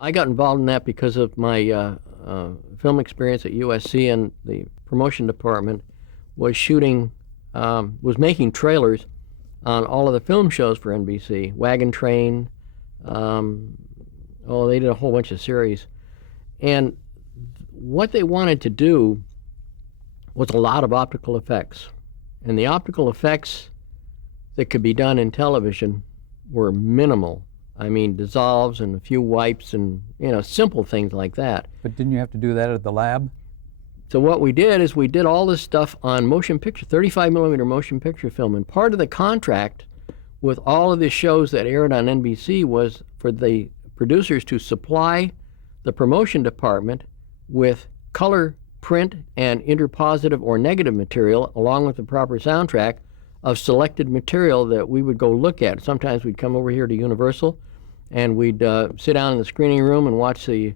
I got involved in that because of my film experience at USC, and the promotion department was was making trailers on all of the film shows for NBC. Wagon Train, they did a whole bunch of series. And what they wanted to do was a lot of optical effects. And the optical effects that could be done in television were minimal. I mean, dissolves and a few wipes and, simple things like that. But didn't you have to do that at the lab? So what we did is we did all this stuff on motion picture, 35 millimeter motion picture film. And part of the contract with all of the shows that aired on NBC was for the producers to supply the promotion department with color print and interpositive or negative material along with the proper soundtrack of selected material that we would go look at. Sometimes we'd come over here to Universal and we'd sit down in the screening room and watch the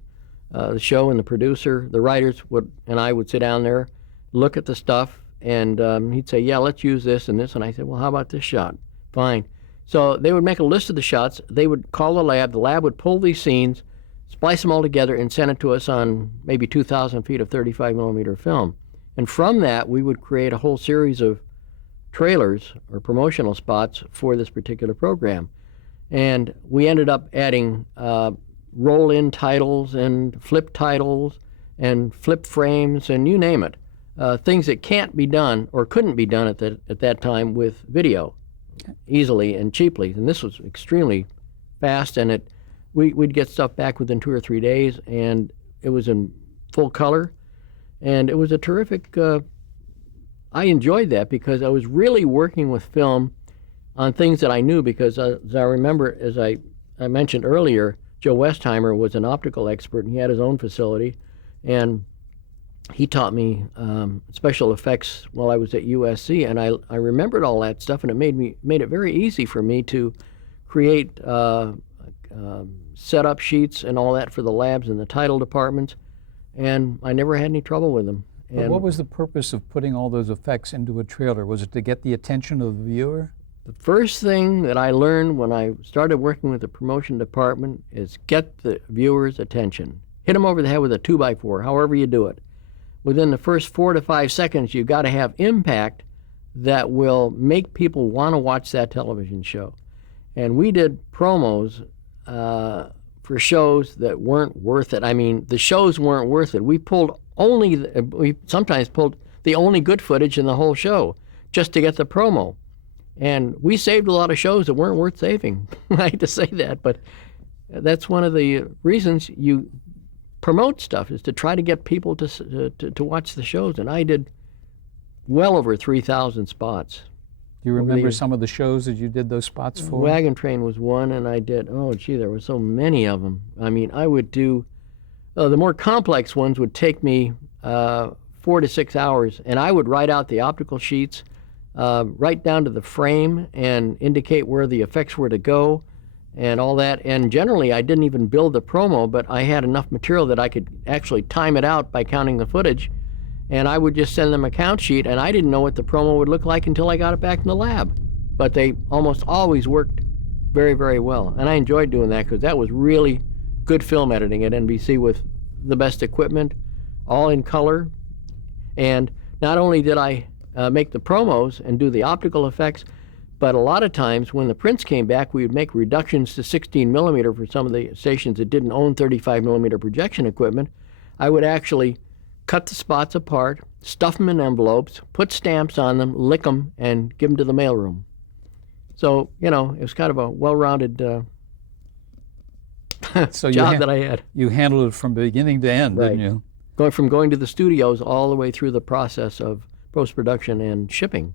show, and the producer, the writers and I would sit down there, look at the stuff, and he'd say, yeah, let's use this and this. And I said, well, how about this shot? Fine. So they would make a list of the shots. They would call the lab would pull these scenes, splice them all together, and send it to us on maybe 2,000 feet of 35 millimeter film. And from that, we would create a whole series of trailers or promotional spots for this particular program. And we ended up adding roll-in titles and flip titles and flip frames and you name it. Things that can't be done or couldn't be done at that time with video easily and cheaply. And this was extremely fast, and we'd get stuff back within 2 or 3 days, and it was in full color. And it was a terrific, I enjoyed that because I was really working with film on things that I knew, because as I remember, as I mentioned earlier, Joe Westheimer was an optical expert, and he had his own facility, and he taught me special effects while I was at USC, and I remembered all that stuff, and it made it very easy for me to create setup sheets and all that for the labs and the title departments, and I never had any trouble with them. But what was the purpose of putting all those effects into a trailer? Was it to get the attention of the viewer? The first thing that I learned when I started working with the promotion department is get the viewer's attention. Hit them over the head with a 2x4, however you do it. Within the first 4 to 5 seconds, you've got to have impact that will make people want to watch that television show. And we did promos for shows that weren't worth it. I mean, the shows weren't worth it. We sometimes pulled the only good footage in the whole show just to get the promo. And we saved a lot of shows that weren't worth saving. I hate to say that, but that's one of the reasons you promote stuff, is to try to get people to watch the shows. And I did well over 3,000 spots. Do you remember some of the shows that you did those spots for? Wagon Train was one, and I did, there were so many of them. I mean, I would do, the more complex ones would take me 4 to 6 hours, and I would write out the optical sheets, right down to the frame, and indicate where the effects were to go and all that. And generally, I didn't even build the promo, but I had enough material that I could actually time it out by counting the footage. And I would just send them a count sheet, and I didn't know what the promo would look like until I got it back in the lab. But they almost always worked very, very well. And I enjoyed doing that because that was really good film editing at NBC with the best equipment, all in color. And not only did I make the promos and do the optical effects, but a lot of times when the prints came back, we would make reductions to 16 millimeter for some of the stations that didn't own 35 millimeter projection equipment. I would actually cut the spots apart, stuff them in envelopes, put stamps on them, lick them, and give them to the mailroom. So, it was kind of a well-rounded job that I had. You handled it from beginning to end, right. Didn't you? Going to the studios all the way through the process of post-production and shipping.